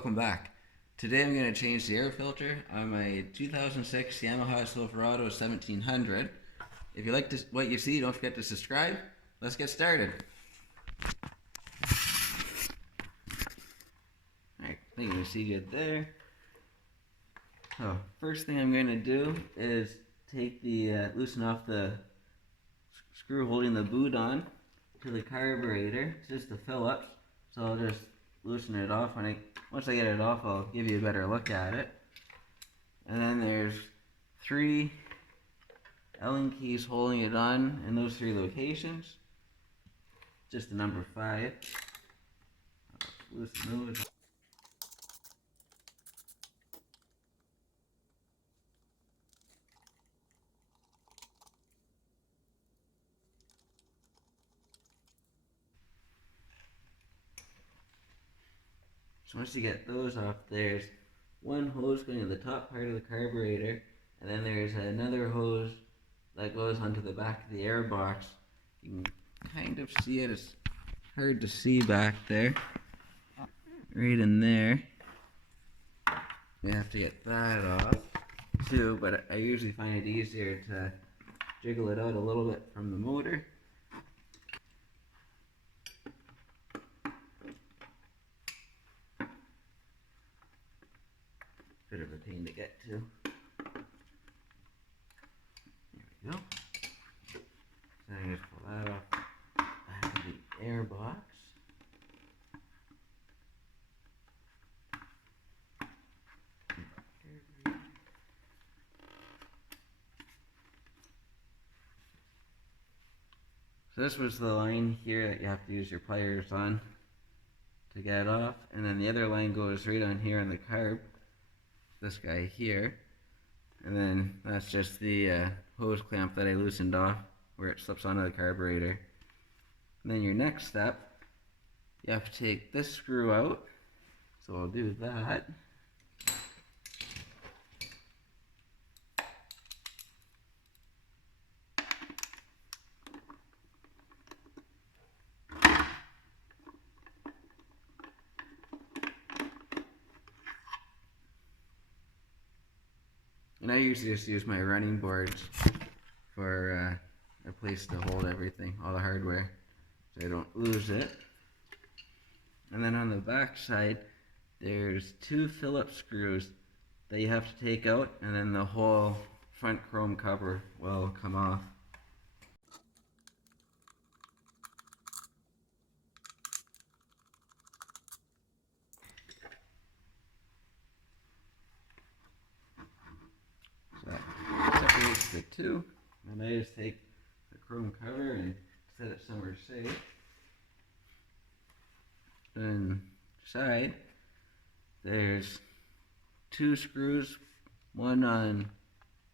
Welcome back. Today I'm going to change the air filter on my 2006 Yamaha Silverado 1700. If you like what you see, don't forget to subscribe. Let's get started. Alright, I think you can see it there. So, first thing I'm going to do is take loosen off the screw holding the boot on to the carburetor. It's just the Phillips, so I'll just loosen it off. Once I get it off, I'll give you a better look at it. And then there's 3 Allen keys holding it on in those 3 locations. Just the number 5. Loosen those. So once you get those off, there's one hose going to the top part of the carburetor, and then there's another hose that goes onto the back of the air box. You can kind of see it. It's hard to see back there. Right in there. You have to get that off too, but I usually find it easier to jiggle it out a little bit from the motor. Bit of a pain to get to. There we go. So I just pull that off back of the air box. So this was the line here that you have to use your pliers on to get off, and then the other line goes right on here on the carb. This guy here, and then that's just the hose clamp that I loosened off where it slips onto the carburetor. And then your next step, you have to take this screw out, so I'll do that. And I usually just use my running boards for a place to hold everything, all the hardware, so I don't lose it. And then on the back side, there's 2 Phillips screws that you have to take out, and then the whole front chrome cover will come off. So that separates the 2, and I just take the chrome cover and set it somewhere safe. Then side, there's 2 screws, one on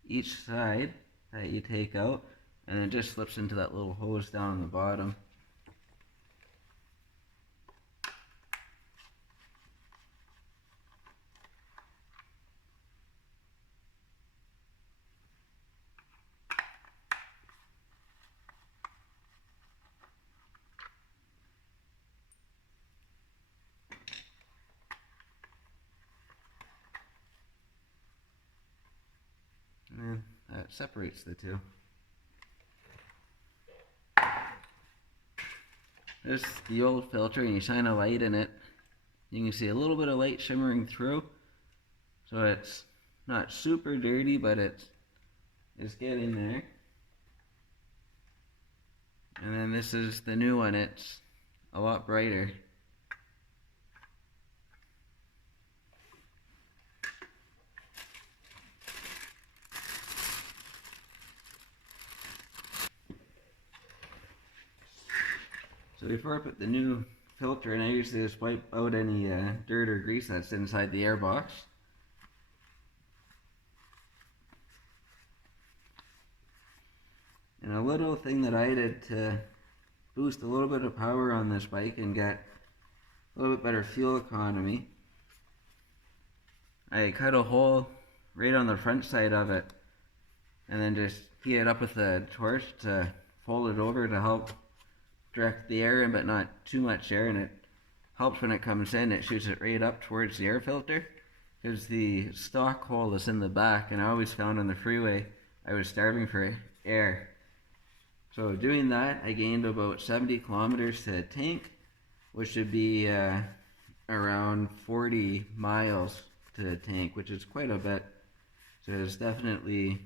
each side that you take out, and it just slips into that little hose down on the bottom. And that separates the 2. This is the old filter, and you shine a light in it. You can see a little bit of light shimmering through. So it's not super dirty, but it's getting there. And then this is the new one. It's a lot brighter. So before I put the new filter in, I usually just wipe out any dirt or grease that's inside the air box. And a little thing that I did to boost a little bit of power on this bike and get a little bit better fuel economy, I cut a hole right on the front side of it and then just heat it up with a torch to fold it over to help direct the air in, but not too much air, and it helps when it comes in. It shoots it right up towards the air filter, because the stock hole is in the back, and I always found on the freeway I was starving for air. So doing that, I gained about 70 kilometers to the tank, which would be around 40 miles to the tank, which is quite a bit. So it's definitely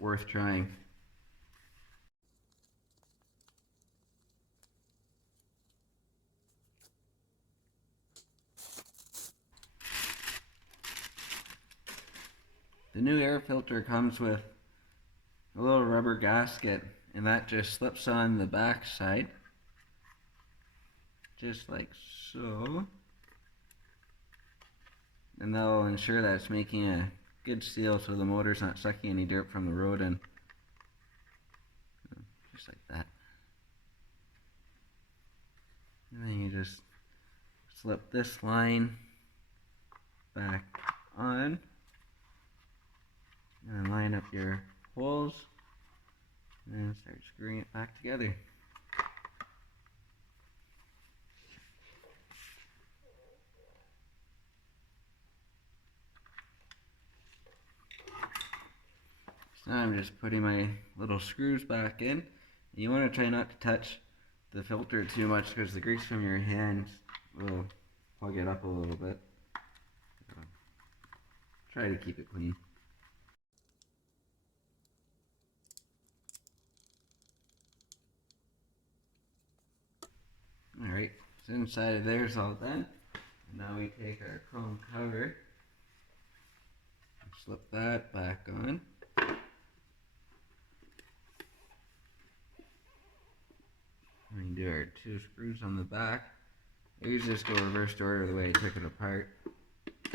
worth trying. The new air filter comes with a little rubber gasket, and that just slips on the back side, just like so. And that'll ensure that it's making a good seal so the motor's not sucking any dirt from the road in. Just like that. And then you just slip this line back on and line up your holes and start screwing it back together. So now I'm just putting my little screws back in. You want to try not to touch the filter too much, because the grease from your hands will plug it up a little bit. So try to keep it clean. Alright, so inside of there is all done. And now we take our chrome cover and slip that back on. And we do our 2 screws on the back. I usually just go reverse order the way I took it apart. And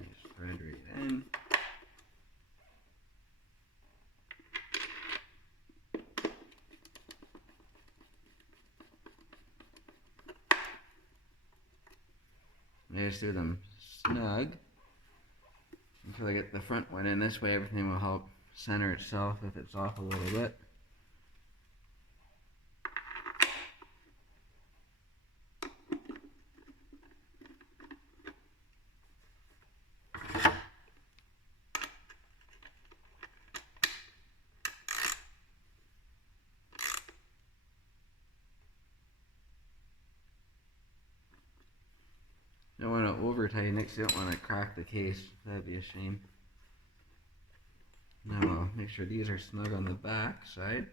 just thread right in. And I just do them snug until I get the front one in. This way everything will help center itself if it's off a little bit. Don't want to over tighten it because you don't want to crack the case. That'd be a shame. Now I'll make sure these are snug on the back side.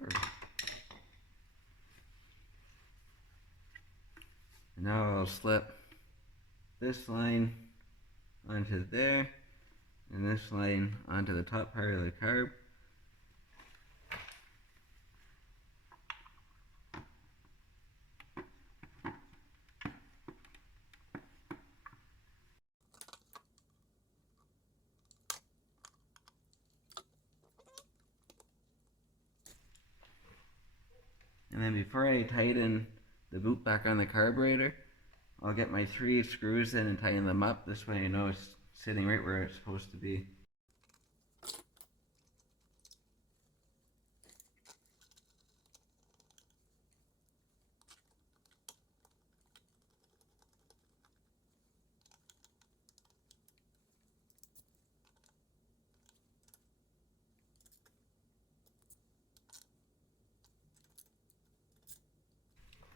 Perfect. And now I'll slip this line onto there, and this line onto the top part of the carb. And then before I tighten the boot back on the carburetor, I'll get my 3 screws in and tighten them up. This way I know it's sitting right where it's supposed to be.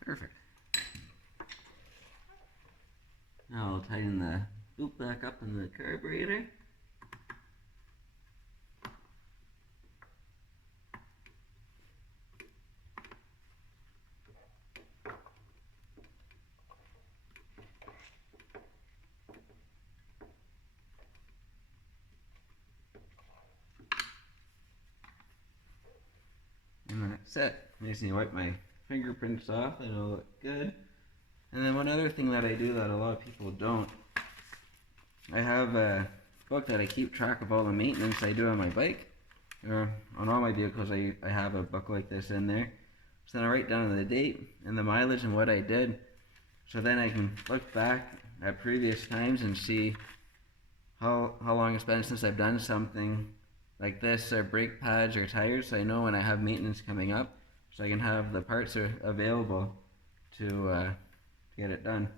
Perfect. Now I'll tighten the boot back up in the carburetor. And that's it. I just need to wipe my fingerprints off and it'll look good. And then one other thing that I do that a lot of people don't, I have a book that I keep track of all the maintenance I do on my bike. Or on all my vehicles I have a book like this in there. So then I write down the date and the mileage and what I did. So then I can look back at previous times and see how long it's been since I've done something like this, or brake pads or tires, so I know when I have maintenance coming up, so I can have the parts available to get it done.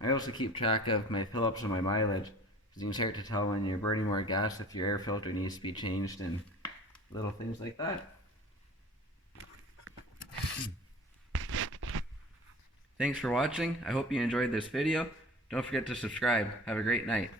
I also keep track of my fill-ups and my mileage, because you can start to tell when you're burning more gas if your air filter needs to be changed and little things like that. Thanks for watching. I hope you enjoyed this video. Don't forget to subscribe. Have a great night.